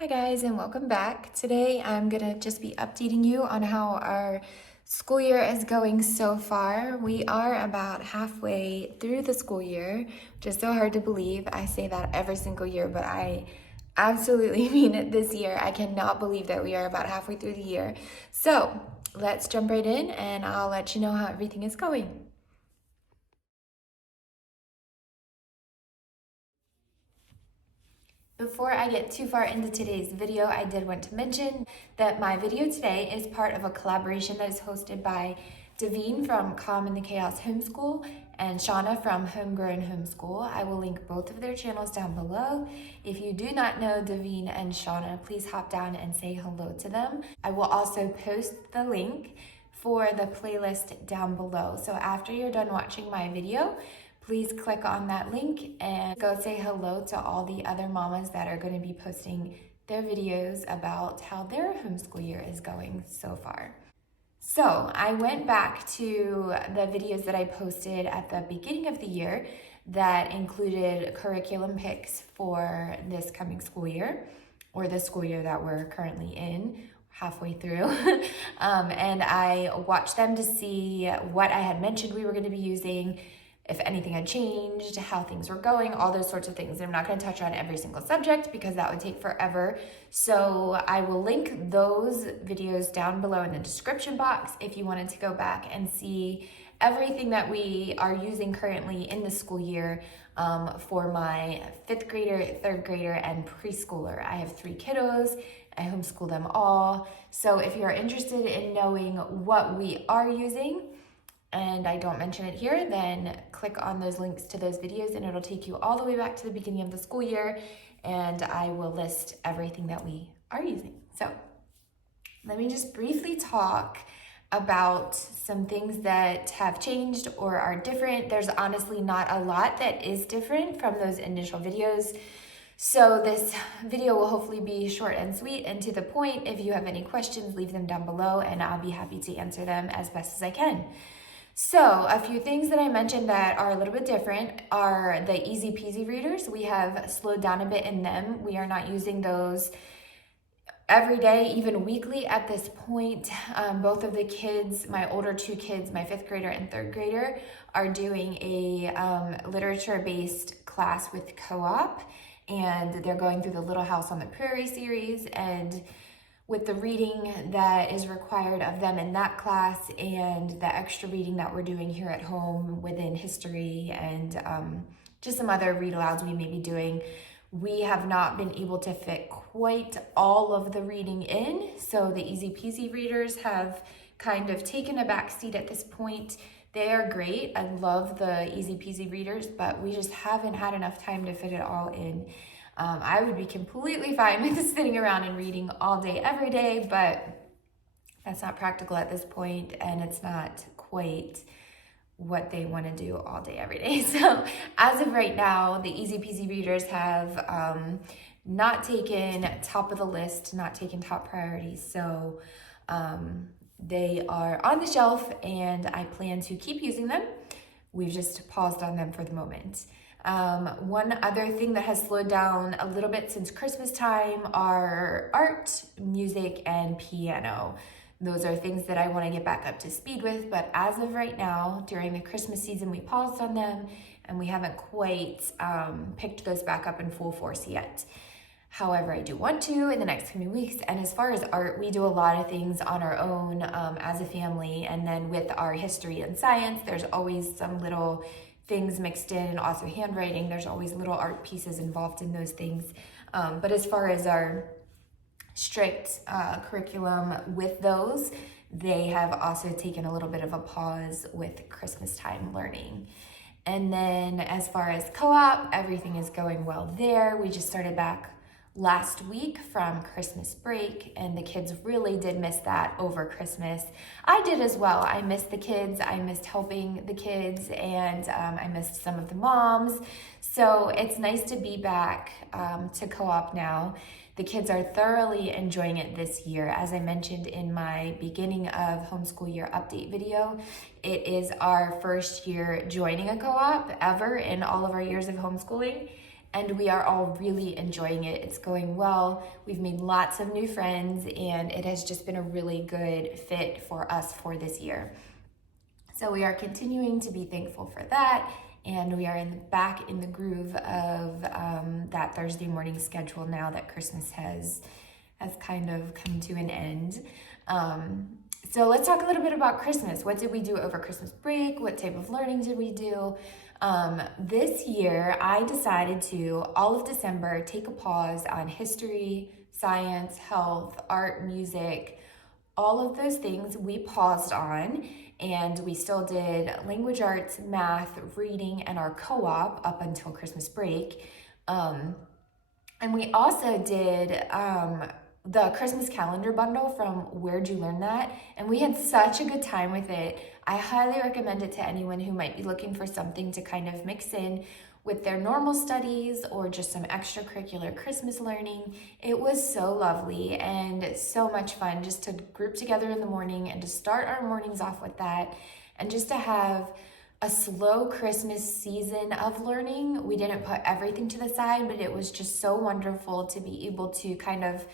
Hi guys, and welcome back. Today I'm gonna just be updating you on how our school year is going so far. We are about halfway through the school year, which is so hard to believe. I say that every single year, but I absolutely mean it this year. I cannot believe that we are about halfway through the year. So let's jump right in and I'll let you know how everything is going. Before I get too far into today's video, I did want to mention that my video today is part of a collaboration that is hosted by Davine from Calm in the Chaos Homeschool and Shauna from Homegrown Homeschool. I will link both of their channels down below. If you do not know Davine and Shauna, please hop down and say hello to them. I will also post the link for the playlist down below. So after you're done watching my video, please click on that link and go say hello to all the other mamas that are going to be posting their videos about how their homeschool year is going so far. So I went back to the videos that I posted at the beginning of the year that included curriculum picks for this coming school year, or the school year that we're currently in, halfway through. And I watched them to see what I had mentioned we were going to be using, if anything had changed, how things were going, all those sorts of things. I'm not going to touch on every single subject because that would take forever. So I will link those videos down below in the description box if you wanted to go back and see everything that we are using currently in the school year for my 5th grader, 3rd grader, and preschooler. I have 3 kiddos. I homeschool them all. So if you're interested in knowing what we are using, and I don't mention it here, then click on those links to those videos and it'll take you all the way back to the beginning of the school year, and I will list everything that we are using. So let me just briefly talk about some things that have changed or are different. There's honestly not a lot that is different from those initial videos. So this video will hopefully be short and sweet and to the point. If you have any questions, leave them down below and I'll be happy to answer them as best as I can. So a few things that I mentioned that are a little bit different are the easy peasy readers. We have slowed down a bit in them. We are not using those every day, even weekly at this point. Both of the kids, my older 2 kids, my 5th grader and 3rd grader, are doing a literature-based class with co-op, and they're going through the Little House on the Prairie series, and with the reading that is required of them in that class and the extra reading that we're doing here at home within history and just some other read alouds we may be doing, we have not been able to fit quite all of the reading in. So the easy peasy readers have kind of taken a back seat at this point. They are great. I love the easy peasy readers, but we just haven't had enough time to fit it all in. I would be completely fine with sitting around and reading all day, every day, but that's not practical at this point, and it's not quite what they want to do all day, every day. So as of right now, the easy peasy readers have not taken top of the list, not taken top priorities. So they are on the shelf and I plan to keep using them. We've just paused on them for the moment. One other thing that has slowed down a little bit since Christmas time are art, music, and piano. Those are things that I want to get back up to speed with, but as of right now, during the Christmas season, we paused on them and we haven't quite picked those back up in full force yet. However, I do want to in the next coming weeks. And as far as art, we do a lot of things on our own as a family. And then with our history and science, there's always some little things mixed in, and also handwriting. There's always little art pieces involved in those things. But as far as our strict curriculum with those, they have also taken a little bit of a pause with Christmas time learning. And then as far as co-op, everything is going well there. We just started back last week from Christmas break, and the kids really did miss that over Christmas. I did as well. I missed the kids. I missed helping the kids, and I missed some of the moms. So it's nice to be back to co-op now. The kids are thoroughly enjoying it this year. As I mentioned in my beginning of homeschool year update video, it is our first year joining a co-op ever in all of our years of homeschooling. and we are all really enjoying it. It's going well. We've made lots of new friends, and it has just been a really good fit for us for this year. So we are continuing to be thankful for that, and we are back in the groove of that Thursday morning schedule now that Christmas has kind of come to an end. So let's talk a little bit about Christmas. What did we do over Christmas break? What type of learning did we do? This year, I decided to, all of December, take a pause on history, science, health, art, music, all of those things we paused on, and we still did language arts, math, reading, and our co-op up until Christmas break. And we also did the Christmas calendar bundle from Where'd You Learn That? And we had such a good time with it. I highly recommend it to anyone who might be looking for something to kind of mix in with their normal studies or just some extracurricular Christmas learning. It was so lovely and so much fun just to group together in the morning and to start our mornings off with that, and just to have a slow Christmas season of learning. We didn't put everything to the side, but it was just so wonderful to be able to kind of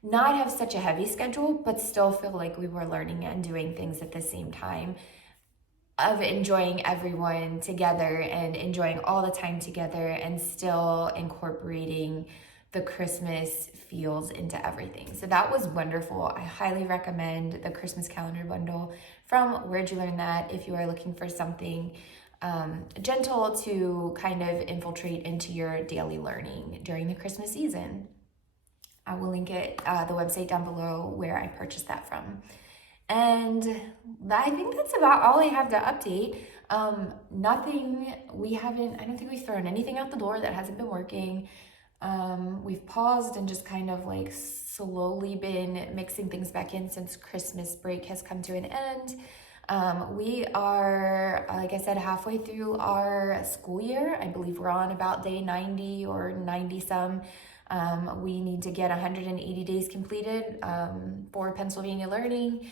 not have such a heavy schedule, but still feel like we were learning and doing things at the same time, of enjoying everyone together and enjoying all the time together and still incorporating the Christmas feels into everything. So that was wonderful. I highly recommend the Christmas calendar bundle from Where'd You Learn That if you are looking for something gentle to kind of infiltrate into your daily learning during the Christmas season. I will link it, the website down below where I purchased that from. And I think that's about all I have to update. I don't think we've thrown anything out the door that hasn't been working. We've paused and just kind of like slowly been mixing things back in since Christmas break has come to an end. We are, like I said, halfway through our school year. I believe we're on about day 90 or 90 some. We need to get 180 days completed for Pennsylvania Learning.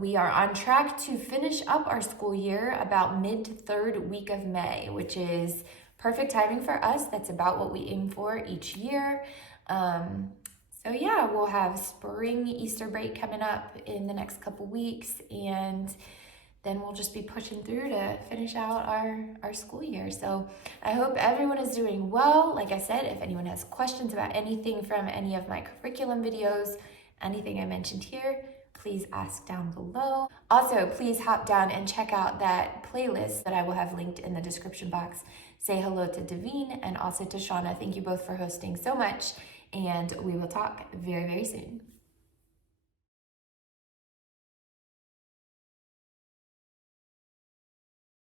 We are on track to finish up our school year about mid-third week of May, which is perfect timing for us. That's about what we aim for each year. So yeah, we'll have spring Easter break coming up in the next couple weeks, and then we'll just be pushing through to finish out our school year. So I hope everyone is doing well. Like I said, if anyone has questions about anything from any of my curriculum videos, anything I mentioned here, please ask down below. Also, please hop down and check out that playlist that I will have linked in the description box. Say hello to Daveen and also to Shauna. Thank you both for hosting so much, and we will talk very, very soon.